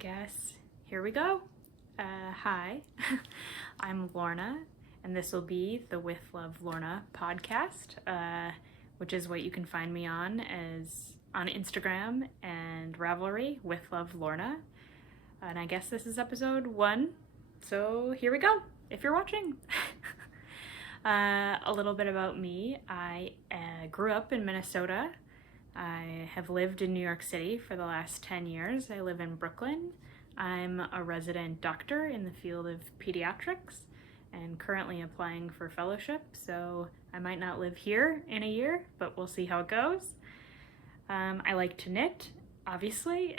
guess here we go. Hi, I'm Lorna, and this will be the With Love Lorna podcast, which is what you can find me on Instagram and Ravelry, With Love Lorna. And I guess this is episode 1, so here we go, if you're watching. A little bit about me. I grew up in Minnesota. I have lived in New York City for the last 10 years. I live in Brooklyn. I'm a resident doctor in the field of pediatrics and currently applying for fellowship, so I might not live here in a year, but we'll see how it goes. I like to knit, obviously.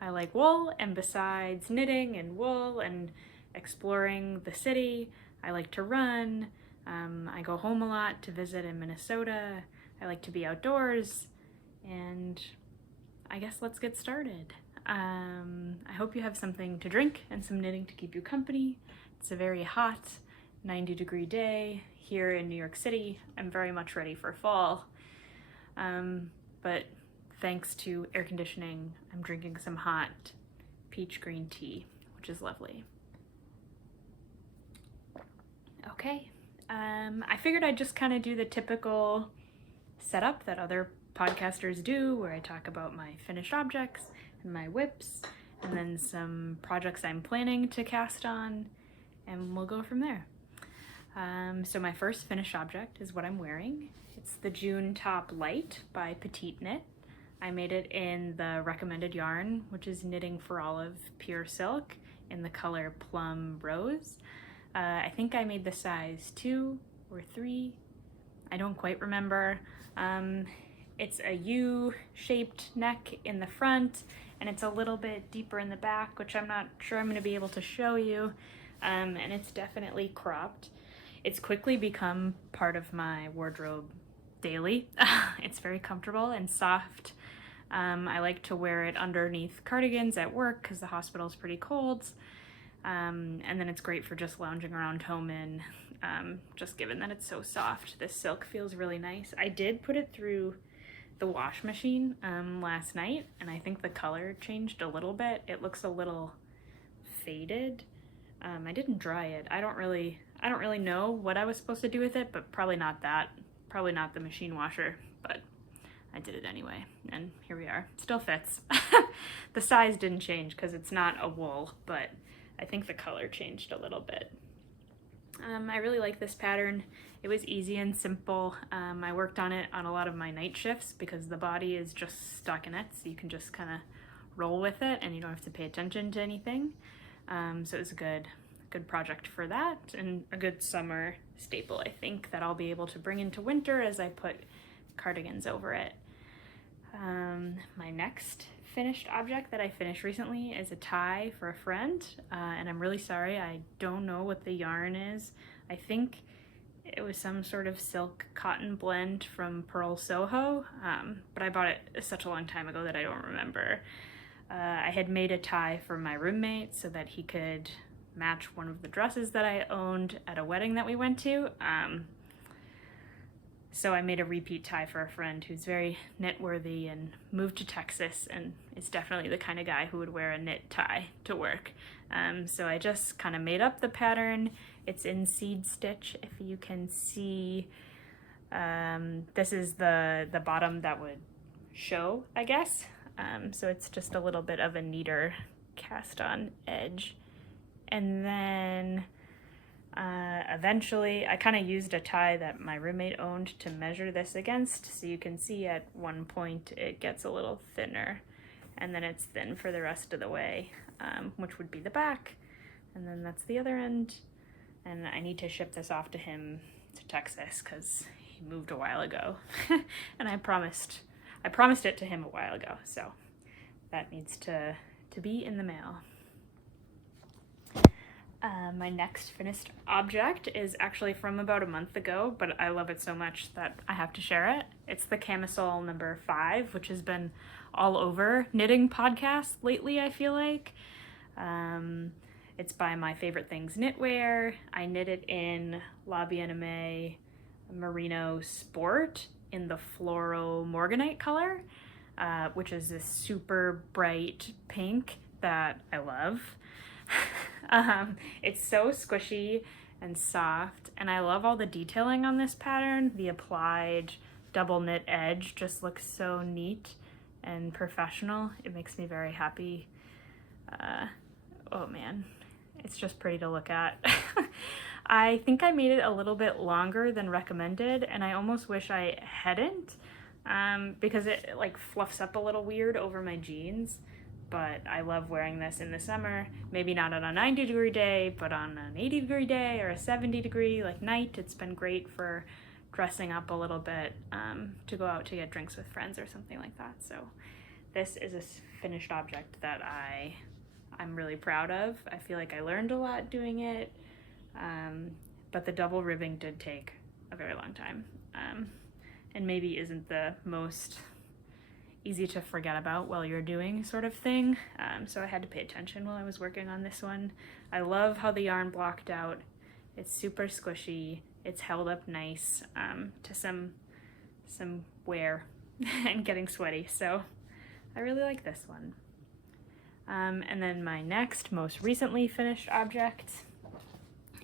I like wool, and besides knitting and wool and exploring the city, I like to run. I go home a lot to visit in Minnesota. I like to be outdoors, and I guess let's get started. I hope you have something to drink and some knitting to keep you company. It's a very hot 90-degree day here in New York City. I'm very much ready for fall, but thanks to air conditioning, I'm drinking some hot peach green tea, which is lovely. Okay. I figured I'd just kind of do the typical setup that other podcasters do, where I talk about my finished objects and my whips, and then some projects I'm planning to cast on, and we'll go from there. So my first finished object is what I'm wearing. It's the June Top Light by Petite Knit. I made it in the recommended yarn, which is Knitting for Olive Pure Silk in the color Plum Rose. I think I made the size 2 or 3. I don't quite remember. It's a U-shaped neck in the front, and it's a little bit deeper in the back, which I'm not sure I'm going to be able to show you. And it's definitely cropped. It's quickly become part of my wardrobe daily. It's very comfortable and soft. I like to wear it underneath cardigans at work because the hospital's pretty cold. And then it's great for just lounging around home in, just given that it's so soft. This silk feels really nice. I did put it through the wash machine last night, and I think the color changed a little bit. It looks a little faded. I didn't dry it. I don't really know what I was supposed to do with it, but probably not that. Probably not the machine washer, but I did it anyway, and here we are. Still fits. The size didn't change because it's not a wool, but I think the color changed a little bit. I really like this pattern. It was easy and simple. I worked on it on a lot of my night shifts because the body is just stuck in it, so you can just kind of roll with it and you don't have to pay attention to anything. So it was a good project for that, and a good summer staple, I think, that I'll be able to bring into winter as I put cardigans over it. My next finished object that I finished recently is a tie for a friend, and I'm really sorry, I don't know what the yarn is. I think it was some sort of silk cotton blend from Purl Soho, but I bought it such a long time ago that I don't remember. I had made a tie for my roommate so that he could match one of the dresses that I owned at a wedding that we went to. So I made a repeat tie for a friend who's very knit-worthy and moved to Texas and is definitely the kind of guy who would wear a knit tie to work. So I just kind of made up the pattern. It's in seed stitch, if you can see. This is the bottom that would show, I guess. So it's just a little bit of a neater cast on edge. And then eventually I kind of used a tie that my roommate owned to measure this against, so you can see at one point it gets a little thinner, and then it's thin for the rest of the way, which would be the back, and then that's the other end. And I need to ship this off to him to Texas because he moved a while ago and I promised it to him a while ago, so that needs to be in the mail. My next finished object is actually from about a month ago, but I love it so much that I have to share it. It's the Camisole number 5, which has been all over knitting podcasts lately, I feel like. It's by My Favorite Things Knitwear. I knit it in Aimée Merino Sport in the Fluoro Morganite color, which is this super bright pink that I love. It's so squishy and soft, and I love all the detailing on this pattern. The applied double knit edge just looks so neat and professional. It makes me very happy. Oh man, it's just pretty to look at. I think I made it a little bit longer than recommended, and I almost wish I hadn't, because it like fluffs up a little weird over my jeans. But I love wearing this in the summer, maybe not on a 90-degree day, but on an 80-degree day or a 70-degree like night. It's been great for dressing up a little bit, to go out to get drinks with friends or something like that. So this is a finished object that I'm really proud of. I feel like I learned a lot doing it, but the double ribbing did take a very long time, and maybe isn't the most easy to forget about while you're doing sort of thing. So I had to pay attention while I was working on this one. I love how the yarn blocked out. It's super squishy. It's held up nice to some wear and getting sweaty. So I really like this one. And then my next, most recently finished object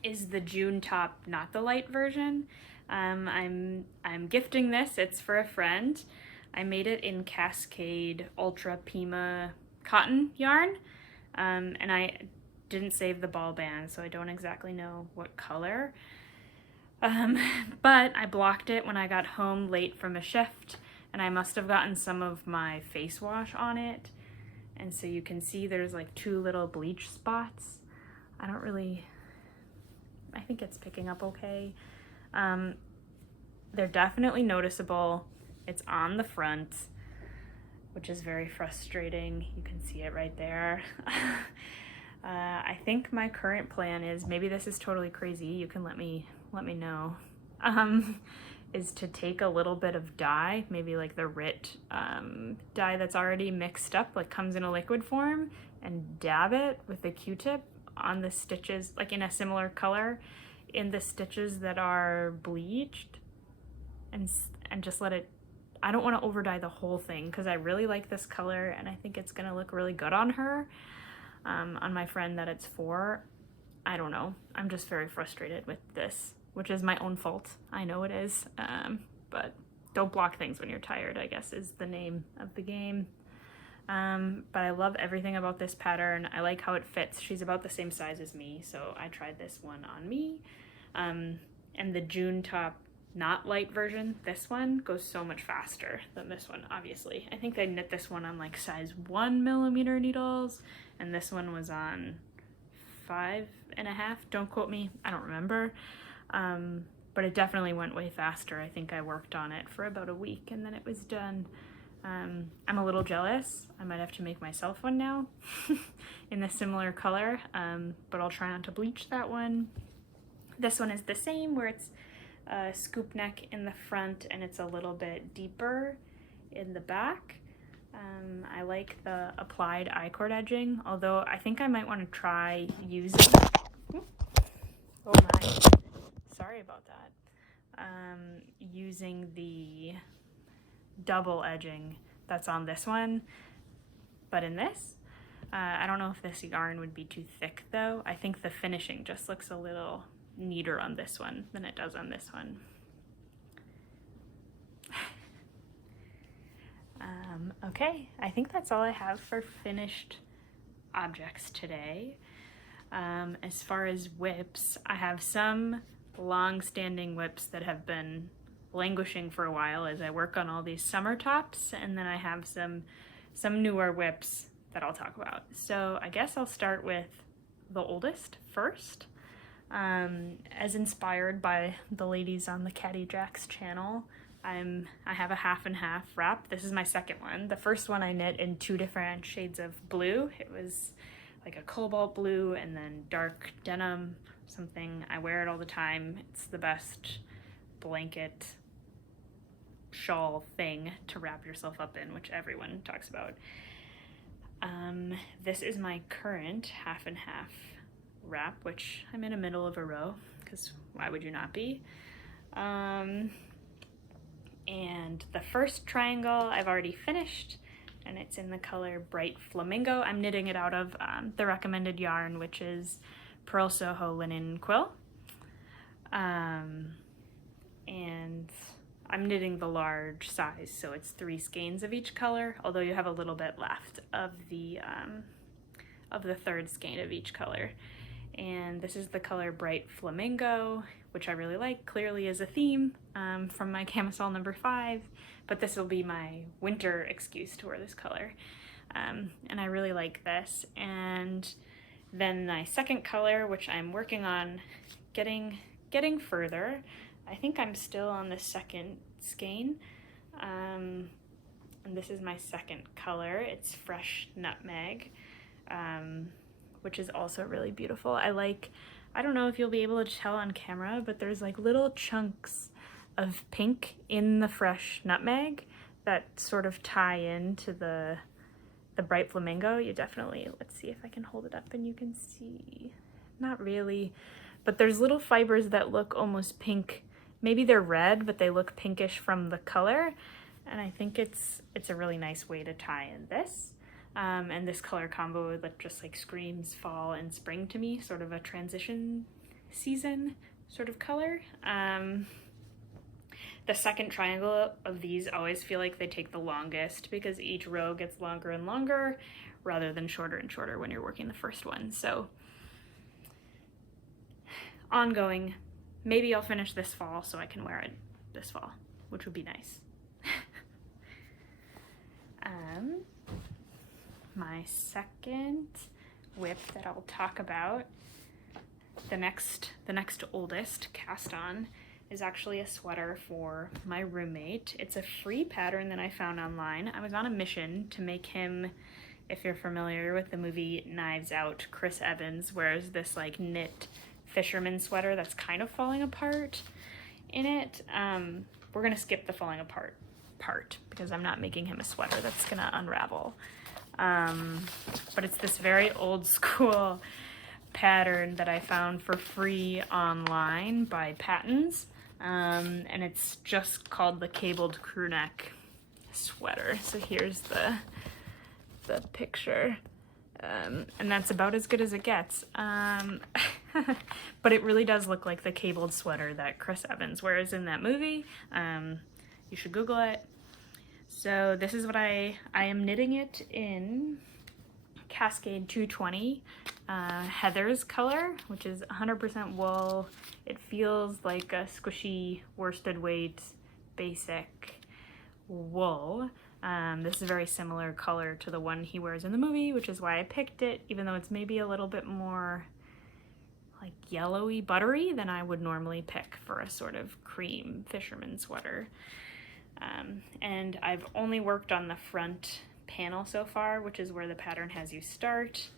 is the June top, not the light version. I'm gifting this. It's for a friend. I made it in Cascade Ultra Pima cotton yarn, and I didn't save the ball band, so I don't exactly know what color. But I blocked it when I got home late from a shift, and I must have gotten some of my face wash on it. And so you can see there's like 2 little bleach spots. I think it's picking up okay. They're definitely noticeable. It's on the front, which is very frustrating. You can see it right there. I think my current plan is, maybe this is totally crazy, you can let me know, is to take a little bit of dye, maybe like the RIT dye that's already mixed up, like comes in a liquid form, and dab it with a Q-tip on the stitches, like in a similar color, in the stitches that are bleached, and just let it, I don't want to over dye the whole thing because I really like this color and I think it's gonna look really good on her, on my friend that it's for. I don't know, I'm just very frustrated with this, which is my own fault. I know it is, but don't block things when you're tired, I guess is the name of the game. But I love everything about this pattern. I like how it fits. She's about the same size as me, so I tried this one on me. And the June top, not light version, this one goes so much faster than this one, obviously. I think I knit this one on like size 1mm needles, and this one was on 5.5. Don't quote me, I don't remember. But it definitely went way faster. I think I worked on it for about a week and then it was done. I'm a little jealous. I might have to make myself one now in a similar color, but I'll try not to bleach that one. This one is the same, where it's a scoop neck in the front and it's a little bit deeper in the back. I like the applied I-cord edging, although I think I might want to try using, oh my, sorry about that, using the double edging that's on this one, but in this, I don't know if this yarn would be too thick though. I think the finishing just looks a little neater on this one than it does on this one. Okay, I think that's all I have for finished objects today. As far as whips, I have some long-standing whips that have been languishing for a while as I work on all these summer tops, and then I have some newer whips that I'll talk about. So I guess I'll start with the oldest first. As inspired by the ladies on the Caddy Jacks channel, I have a half and half wrap. This is my second one. The first one I knit in 2 different shades of blue. It was like a cobalt blue and then dark denim, something. I wear it all the time. It's the best blanket shawl thing to wrap yourself up in, which everyone talks about. This is my current half and half wrap, which I'm in the middle of a row because why would you not be? And the first triangle I've already finished. and it's in the color Bright Flamingo. I'm knitting it out of the recommended yarn, which is Purl Soho Linen Quill. And I'm knitting the large size, so it's 3 skeins of each color, although you have a little bit left of the 3rd skein of each color. And this is the color Bright Flamingo, which I really like. Clearly is a theme from my Camisole number 5, but this will be my winter excuse to wear this color. And I really like this. And then my second color, which I'm working on getting further. I think I'm still on the 2nd skein. And this is my second color. It's Fresh Nutmeg, which is also really beautiful. I don't know if you'll be able to tell on camera, but there's like little chunks of pink in the Fresh Nutmeg that sort of tie into the Bright Flamingo. You definitely, let's see if I can hold it up and you can see. Not really, but there's little fibers that look almost pink. Maybe they're red, but they look pinkish from the color. And I think it's a really nice way to tie in this. And this color combo that just like screams fall and spring to me, sort of a transition season sort of color. The second triangle of these always feel like they take the longest because each row gets longer and longer rather than shorter and shorter when you're working the first one. So ongoing. Maybe I'll finish this fall so I can wear it this fall, which would be nice. My second whip that I'll talk about, the next oldest cast on, is actually a sweater for my roommate. It's a free pattern that I found online. I was on a mission to make him, if you're familiar with the movie Knives Out, Chris Evans wears this like knit fisherman sweater that's kind of falling apart in it. We're gonna skip the falling apart part because I'm not making him a sweater that's gonna unravel. But it's this very old school pattern that I found for free online by Patons. And it's just called the cabled crew neck sweater. So here's the picture. And that's about as good as it gets. But it really does look like the cabled sweater that Chris Evans wears in that movie. You should Google it. So this is what I am knitting it in Cascade 220 Heather's color, which is 100% wool. It feels like a squishy worsted weight basic wool. This is a very similar color to the one he wears in the movie, which is why I picked it, even though it's maybe a little bit more like yellowy, buttery than I would normally pick for a sort of cream fisherman sweater. And I've only worked on the front panel so far, which is where the pattern has you start.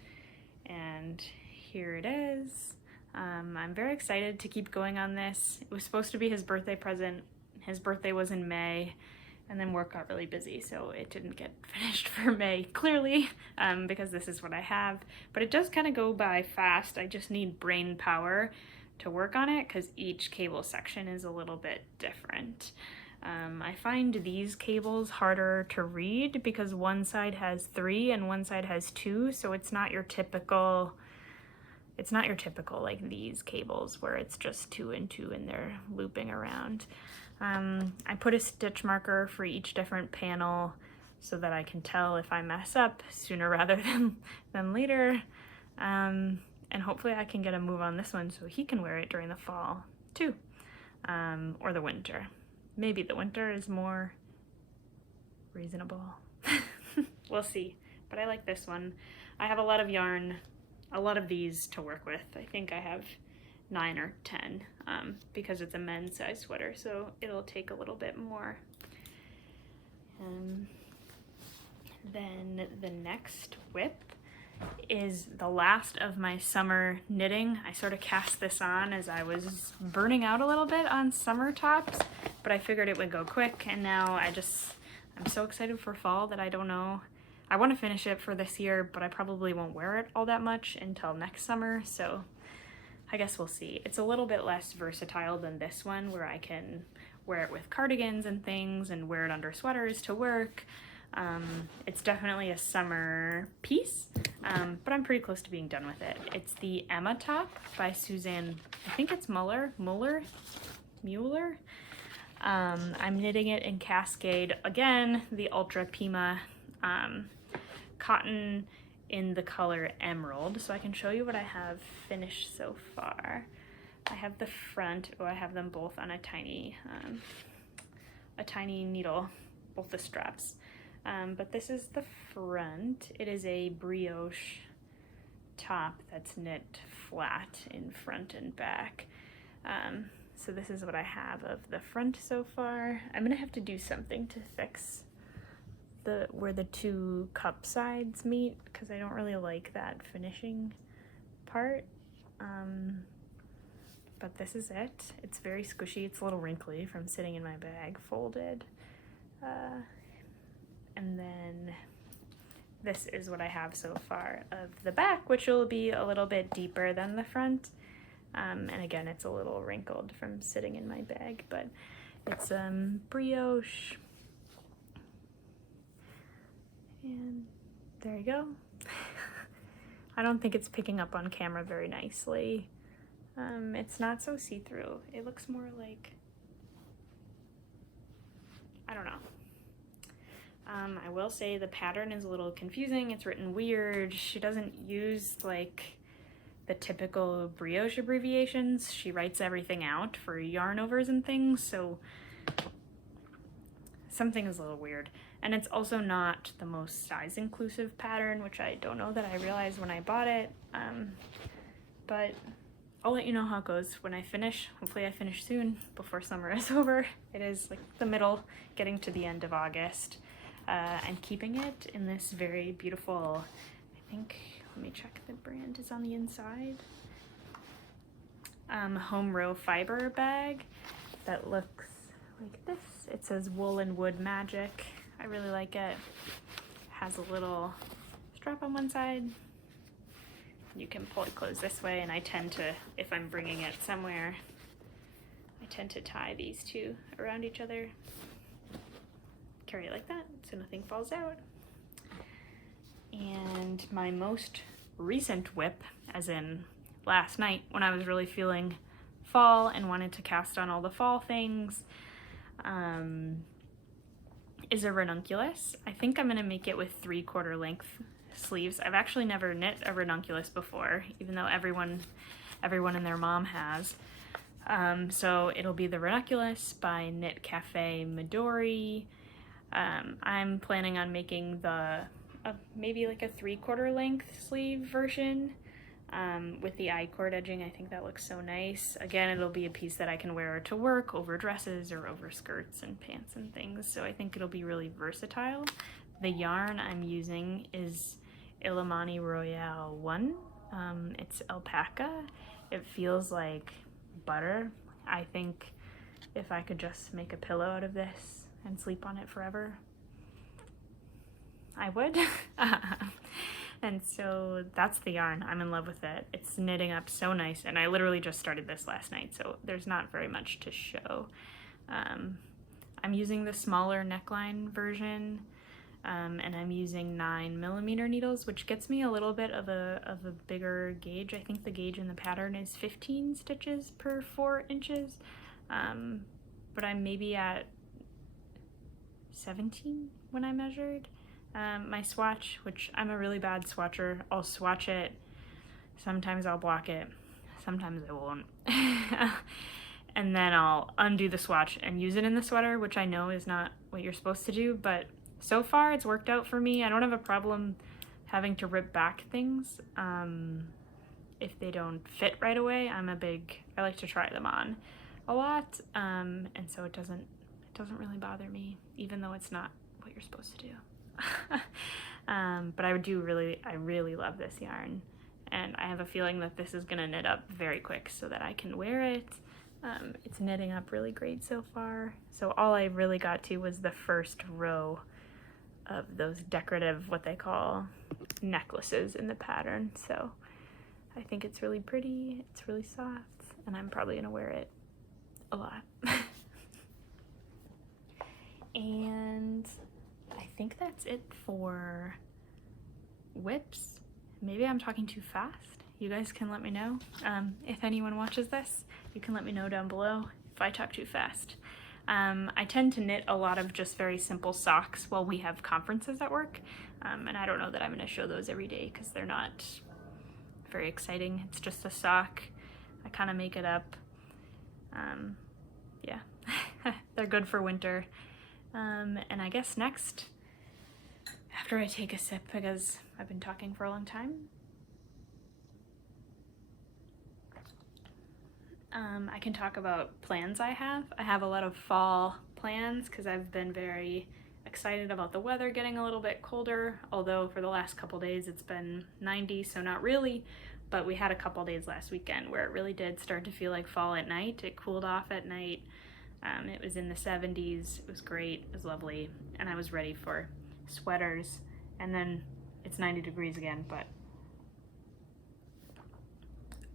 And here it is. I'm very excited to keep going on this. It was supposed to be his birthday present. His birthday was in May, and then work got really busy, so it didn't get finished for May, clearly, because this is what I have. But it does kind of go by fast. I just need brain power to work on it because each cable section is a little bit different. I find these cables harder to read because one side has 3 and one side has 2, so it's not your typical like these cables where it's just 2 and 2 and they're looping around. I put a stitch marker for each different panel so that I can tell if I mess up sooner rather than later. And hopefully I can get a move on this one so he can wear it during the fall too, or the winter. Maybe the winter is more reasonable. We'll see, but I like this one. I have a lot of yarn, a lot of these to work with. I think I have 9 or 10 because it's a men's size sweater, so it'll take a little bit more. Then the next whip is the last of my summer knitting. I sort of cast this on as I was burning out a little bit on summer tops, but I figured it would go quick, and now I'm so excited for fall that I don't know. I want to finish it for this year, but I probably won't wear it all that much until next summer, so I guess we'll see. It's a little bit less versatile than this one, where I can wear it with cardigans and things and wear it under sweaters to work. It's definitely a summer piece, but I'm pretty close to being done with it. It's the Emma top by Susanne, I think it's Müller. I'm knitting it in Cascade, again, the Ultra Pima cotton in the color Emerald. So I can show you what I have finished so far. I have the front, I have them both on a tiny needle, both the straps. But this is the front. It is a brioche top that's knit flat in front and back. So this is what I have of the front so far. I'm gonna have to do something to fix where the two cup sides meet, because I don't really like that finishing part. But this is it. It's very squishy. It's a little wrinkly from sitting in my bag folded. And then this is what I have so far of the back, which will be a little bit deeper than the front. And again, it's a little wrinkled from sitting in my bag, but it's brioche. And there you go. I don't think it's picking up on camera very nicely. It's not so see-through. It looks more like, I don't know. I will say the pattern is a little confusing. It's written weird. She doesn't use like the typical brioche abbreviations. She writes everything out for yarn overs and things, so something is a little weird. And it's also not the most size inclusive pattern, which I don't know that I realized when I bought it. But I'll let you know how it goes when I finish. Hopefully I finish soon before summer is over. It is like the middle, getting to the end of August. I'm keeping it in this very beautiful, I think, let me check, the brand is on the inside. Home row fiber bag that looks like this. It says Wool and Wood Magic. I really like it. Has a little strap on one side. You can pull it closed this way, and I tend to, if I'm bringing it somewhere, I tend to tie these two around each other. Carry it like that so nothing falls out. And my most recent whip, as in last night when I was really feeling fall and wanted to cast on all the fall things, is a Ranunculus. I think I'm gonna make it with 3/4 length sleeves. I've actually never knit a Ranunculus before, even though everyone and their mom has. So it'll be the Ranunculus by Knit Cafe Midori. I'm planning on making maybe like a 3/4 length sleeve version with the I-cord edging. I think that looks so nice. Again, it'll be a piece that I can wear to work, over dresses or over skirts and pants and things, so I think it'll be really versatile. The yarn I'm using is Illimani Royale 1. It's alpaca. It feels like butter. I think if I could just make a pillow out of this and sleep on it forever, I would. And so that's the yarn. I'm in love with it. It's knitting up so nice, and I literally just started this last night, so there's not very much to show. I'm using the smaller neckline version, and I'm using 9mm needles, which gets me a little bit of a bigger gauge. I think the gauge in the pattern is 15 stitches per 4 inches, but I'm maybe at 17 when I measured. My swatch, which I'm a really bad swatcher, I'll swatch it, sometimes I'll block it, sometimes I won't. And then I'll undo the swatch and use it in the sweater, which I know is not what you're supposed to do, but so far it's worked out for me. I don't have a problem having to rip back things if they don't fit right away. I like to try them on a lot, and so it doesn't really bother me, even though it's not what you're supposed to do. But I really love this yarn, and I have a feeling that this is gonna knit up very quick so that I can wear it. It's knitting up really great so far. So all I really got to was the first row of those decorative, what they call necklaces in the pattern. So I think it's really pretty, it's really soft, and I'm probably gonna wear it a lot. And I think that's it for whips. Maybe I'm talking too fast. You guys can let me know. If anyone watches this, you can let me know down below if I talk too fast. I tend to knit a lot of just very simple socks while we have conferences at work, and I don't know that I'm going to show those every day because they're not very exciting. It's just a sock. I kind of make it up. Yeah, they're good for winter. And I guess next, after I take a sip because I've been talking for a long time, I can talk about plans I have. I have a lot of fall plans because I've been very excited about the weather getting a little bit colder, although for the last couple days it's been 90, so not really, but we had a couple days last weekend where it really did start to feel like fall at night. It cooled off at night. It was in the 70s. It was great. It was lovely, and I was ready for sweaters, and then it's 90 degrees again, but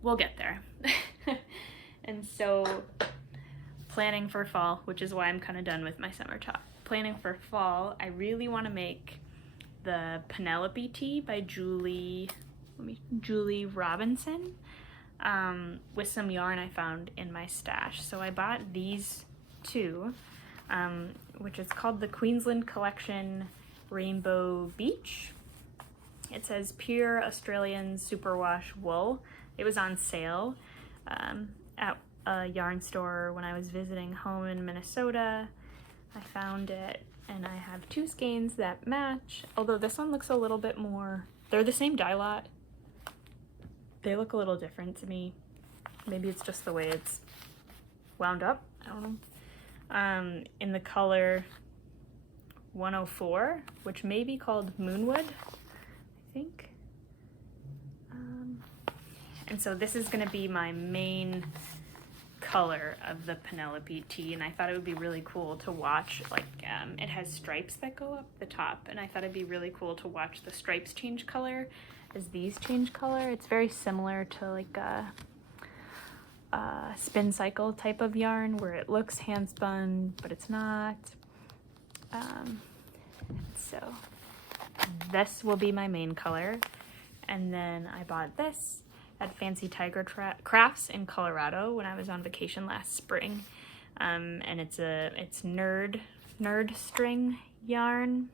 we'll get there. And so planning for fall, which is why I'm kind of done with my summer top. Planning for fall, I really want to make the Penelope tee by Julie Robinson with some yarn I found in my stash. So I bought these two, which is called the Queensland Collection Rainbow Beach. It says pure Australian superwash wool. It was on sale at a yarn store when I was visiting home in Minnesota. I found it, and I have two skeins that match, although this one looks a little bit more, they're the same dye lot. They look a little different to me. Maybe it's just the way it's wound up, I don't know. In the color 104, which may be called Moonwood, I think. And so this is gonna be my main color of the Penelope tee, and I thought it would be really cool to watch, like, it has stripes that go up the top, and I thought it'd be really cool to watch the stripes change color as these change color. It's very similar to like a spin cycle type of yarn where it looks hand spun, but it's not. So this will be my main color. And then I bought this at Fancy Tiger Crafts in Colorado when I was on vacation last spring. And it's Knerd string yarn.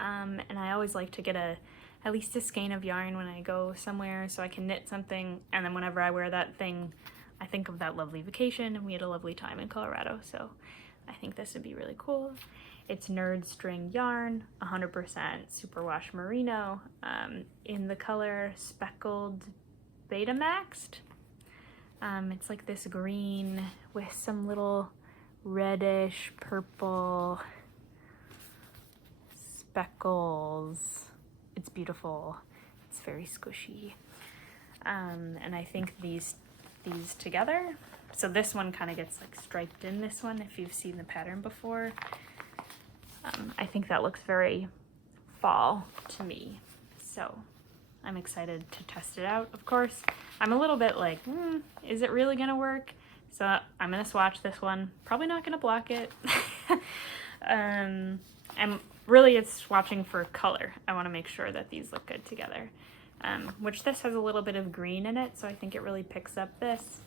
And I always like to get at least a skein of yarn when I go somewhere so I can knit something, and then whenever I wear that thing, I think of that lovely vacation, and we had a lovely time in Colorado, so I think this would be really cool. It's Knerd string yarn, 100% superwash merino, in the color speckled Betamaxed. It's like this green with some little reddish purple speckles. It's beautiful. It's very squishy. And I think these together, so this one kind of gets like striped in this one if you've seen the pattern before. I think that looks very fall to me. So I'm excited to test it out. Of course, I'm a little bit like, is it really gonna work? So I'm gonna swatch this one. Probably not gonna block it. And really it's swatching for color. I wanna make sure that these look good together. Which this has a little bit of green in it, so I think it really picks up this.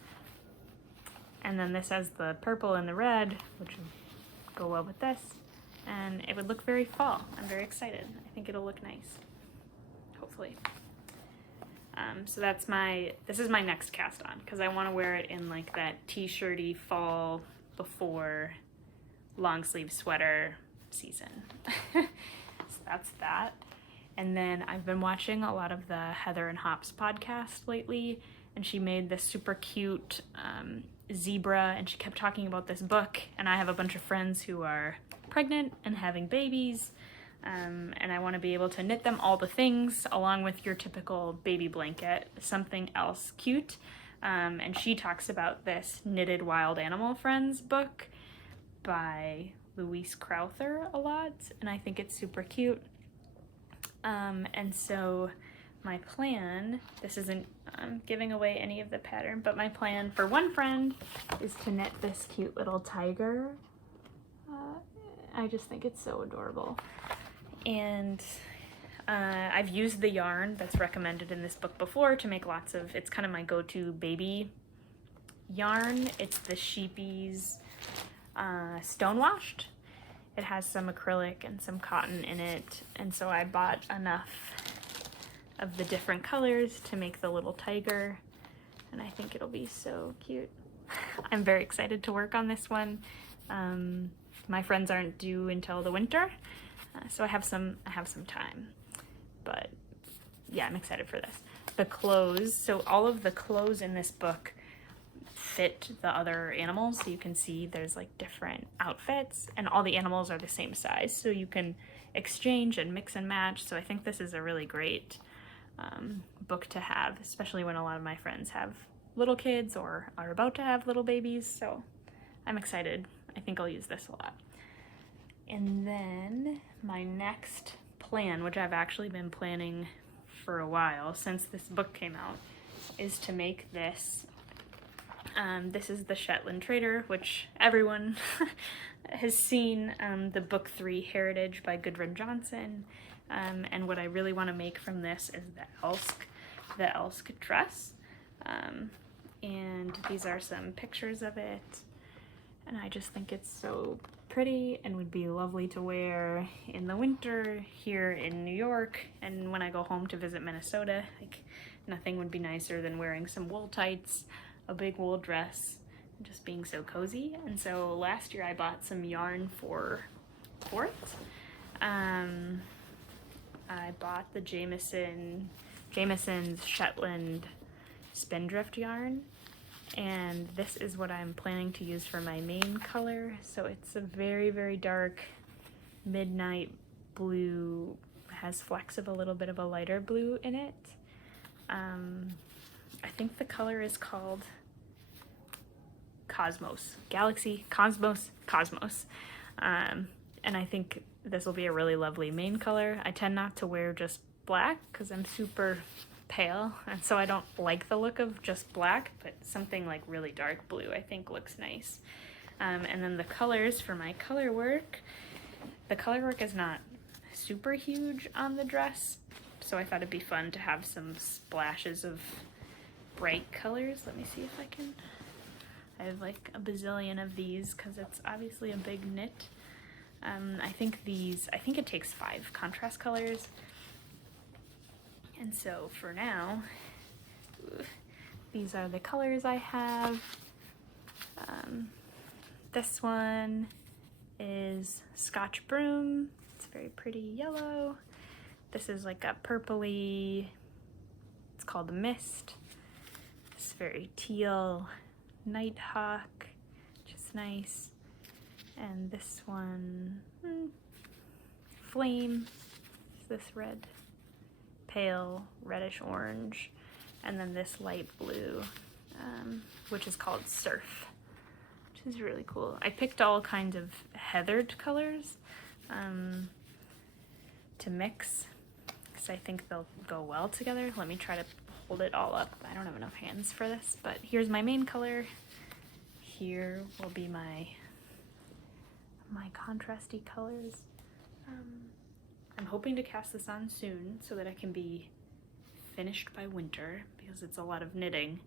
And then this has the purple and the red, which would go well with this. And it would look very fall. I'm very excited. I think it'll look nice, hopefully. So this is my next cast on, because I want to wear it in like that t-shirty fall before long sleeve sweater season. So that's that. And then I've been watching a lot of the Heather and Hops podcast lately, and she made this super cute zebra, and she kept talking about this book, and I have a bunch of friends who are pregnant and having babies, and I want to be able to knit them all the things along with your typical baby blanket, something else cute. And she talks about this Knitted Wild Animal Friends book by Louise Crowther a lot, and I think it's super cute. And so my plan, this isn't giving away any of the pattern, but my plan for one friend is to knit this cute little tiger. I just think it's so adorable. And I've used the yarn that's recommended in this book before to make lots of, it's kind of my go-to baby yarn. It's the Sheepies Stonewashed. It has some acrylic and some cotton in it, and so I bought enough of the different colors to make the little tiger, and I think it'll be so cute. I'm very excited to work on this one. My friends aren't due until the winter, so I have some time. But yeah, I'm excited for this. The clothes, so all of the clothes in this book fit the other animals, so you can see there's like different outfits, and all the animals are the same size, so you can exchange and mix and match. So I think this is a really great book to have, especially when a lot of my friends have little kids or are about to have little babies. So I'm excited. I think I'll use this a lot. And then my next plan, which I've actually been planning for a while since this book came out, is to make this. This is the Shetland Trader, which everyone has seen, the book 3 Heritage by Gudrun Johnson. And what I really want to make from this is the Elsk dress. And these are some pictures of it. And I just think it's so pretty and would be lovely to wear in the winter here in New York. And when I go home to visit Minnesota, like, nothing would be nicer than wearing some wool tights, a big wool dress, and just being so cozy. And so last year I bought some yarn for it. I bought the Jameson's Shetland Spindrift yarn, and this is what I'm planning to use for my main color. So it's a very, very dark midnight blue, has flecks of a little bit of a lighter blue in it. I think the color is called Cosmos, Galaxy, Cosmos. And I think this will be a really lovely main color. I tend not to wear just black because I'm super pale, and so I don't like the look of just black, but something like really dark blue I think looks nice. And then the colors for my color work, the color work is not super huge on the dress, so I thought it'd be fun to have some splashes of bright colors. Let me see if I can. I have like a bazillion of these because it's obviously a big knit. I think it takes 5 contrast colors. And so for now, these are the colors I have. This one is Scotch Broom. It's very pretty yellow. This is like a purpley, it's called Mist. It's very teal Nighthawk, which is nice. And this one, Flame, is this red, pale reddish orange. And then this light blue, which is called Surf, which is really cool. I picked all kinds of heathered colors to mix because I think they'll go well together. Let me try to hold it all up. I don't have enough hands for this, but here's my main color. Here will be my contrasty colors. I'm hoping to cast this on soon so that I can be finished by winter because it's a lot of knitting.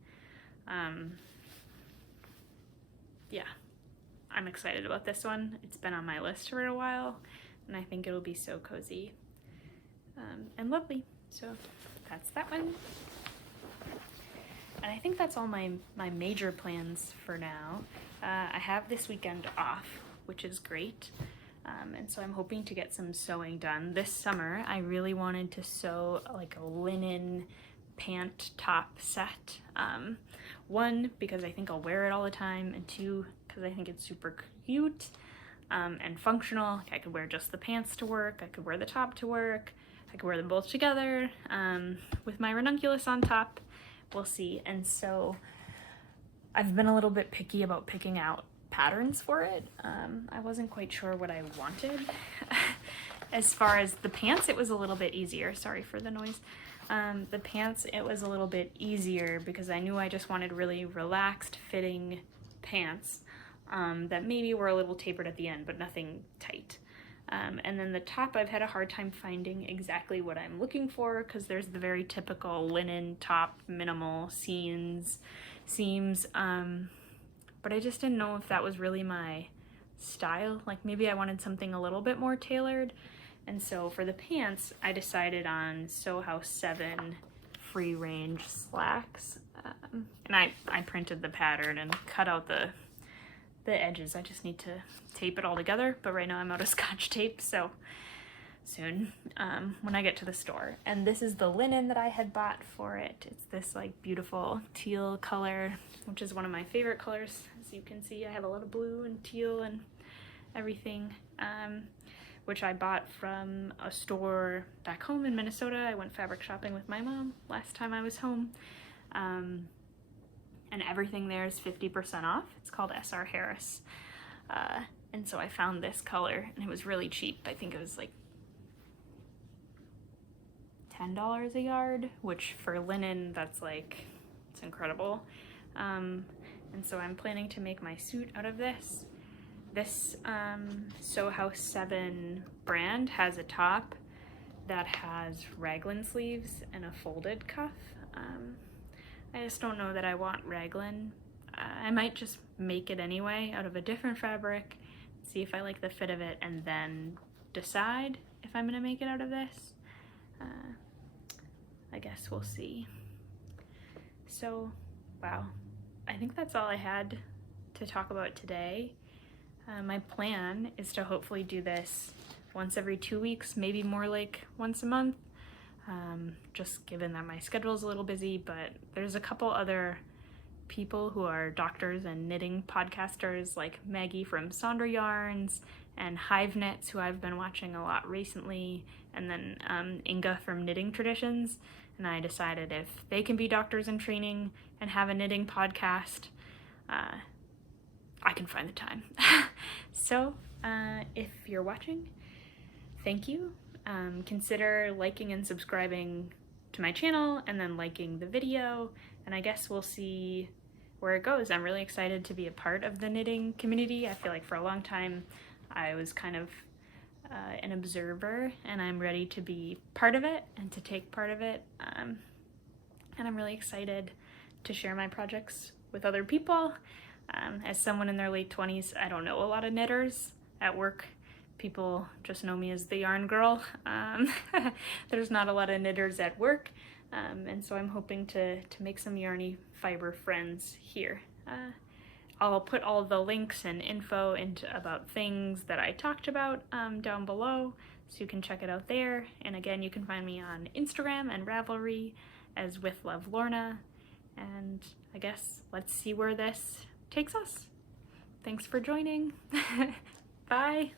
Yeah, I'm excited about this one. It's been on my list for a while, and I think it'll be so cozy and lovely. So that's that one. And I think that's all my major plans for now. I have this weekend off, which is great. And so I'm hoping to get some sewing done. This summer, I really wanted to sew like a linen pant top set. 1, because I think I'll wear it all the time, and 2, because I think it's super cute and functional. I could wear just the pants to work, I could wear the top to work, I could wear them both together with my Ranunculus on top. We'll see. And so I've been a little bit picky about picking out patterns for it. I wasn't quite sure what I wanted. As far as the pants, it was a little bit easier. Sorry for the noise. The pants, it was a little bit easier because I knew I just wanted really relaxed fitting pants. that maybe were a little tapered at the end, but nothing tight. And then the top, I've had a hard time finding exactly what I'm looking for, because there's the very typical linen top, minimal seams, but I just didn't know if that was really my style. Like maybe I wanted something a little bit more tailored. And so for the pants, I decided on Soho 7 free range slacks. And I printed the pattern and cut out the edges. I just need to tape it all together, but right now I'm out of Scotch tape, so soon when I get to the store. And this is the linen that I had bought for it. It's this like beautiful teal color, which is one of my favorite colors. As you can see, I have a lot of blue and teal and everything, which I bought from a store back home in Minnesota. I went fabric shopping with my mom last time I was home. And everything there is 50% off. It's called SR Harris. And so I found this color, and it was really cheap. I think it was like $10 a yard, which for linen, that's like, it's incredible. And so I'm planning to make my suit out of this. This Soho 7 brand has a top that has raglan sleeves and a folded cuff. I just don't know that I want raglan. I might just make it anyway out of a different fabric, see if I like the fit of it, and then decide if I'm gonna make it out of this. I guess we'll see. So, wow. I think that's all I had to talk about today. My plan is to hopefully do this once every 2 weeks, maybe more like once a month. Just given that my schedule is a little busy, but there's a couple other people who are doctors and knitting podcasters, like Maggie from Sonder Yarns and Hive Knits, who I've been watching a lot recently, and then Inga from Knitting Traditions. And I decided if they can be doctors in training and have a knitting podcast, I can find the time. So if you're watching, thank you. Consider liking and subscribing to my channel, and then liking the video, and I guess we'll see where it goes. I'm really excited to be a part of the knitting community. I feel like for a long time I was kind of an observer, and I'm ready to be part of it and to take part of it. And I'm really excited to share my projects with other people. As someone in their late 20s, I don't know a lot of knitters. At work, people just know me as the yarn girl. There's not a lot of knitters at work, and so I'm hoping to make some yarny fiber friends here. I'll put all the links and info about things that I talked about down below, so you can check it out there. And again, you can find me on Instagram and Ravelry as With Love Lorna. And I guess let's see where this takes us. Thanks for joining. Bye.